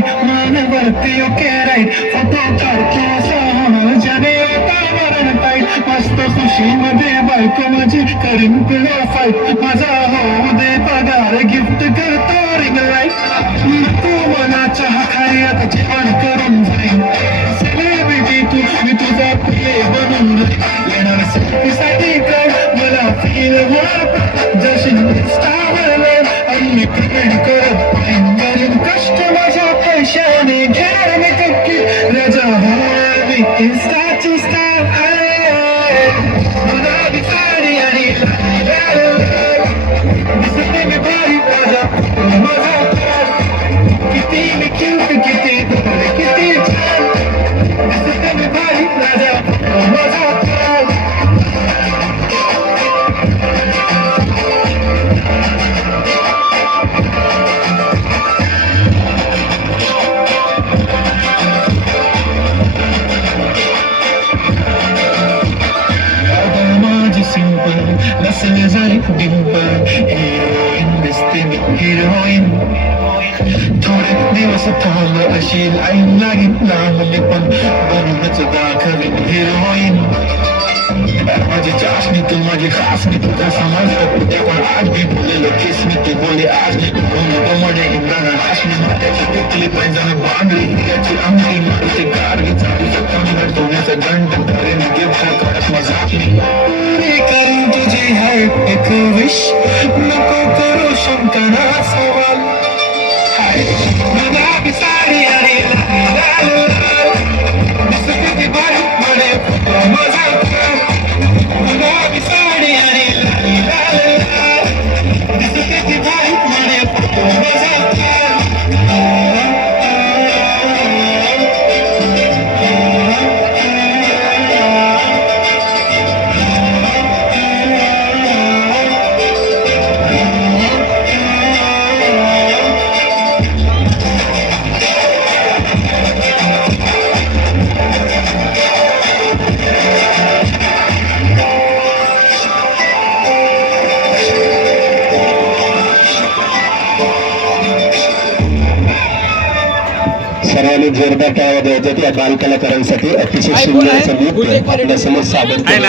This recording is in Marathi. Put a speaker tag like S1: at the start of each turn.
S1: बाई मानवरती ओके राईट फोटो काढतो असा होणार ज्याने वातावरण टाईट मस्त खुशीमध्ये बायको माझी करीन पिलो फाईट माझा होऊ दे पगार गिफ्ट करतो रिंग लाइट तू मनाच्या खाली आता जेवण करून जाईन. सेलिब्रिटी तू मी तुझा प्रिय बनून जाईन. येणार सेल्फीसाठी काय मला फील होणार जशी स्टार आणि मी पेमेंट करत होणार मी इन्स्टाची स्टार सिंपल नसेल जरी डिंपल हिरोईन दिसते मी हिरोईन थोडे दिवस थांबलं अशी लाईन लागेल lipan पण बनूनच दाखवेन heroin माझी चाशनी तू माझी खास मी तुझा समाज उद्या पण आज मी बोललेलो किस मी तू बोले आज मी दोन कोमडे इंद्राना मी त्याची टिकली पैंजण बांधली त्याची अंगठी मारते गारगी चालू कमर गंड करीन तुझी है एक विश नको करू शंकरा सवाल
S2: सर्वांनी जोरदार टाळ्या द्यायच्या या बालकलाकारांसाठी अतिशय सुंदर संगीत आपल्यासमोर सादर केलेलं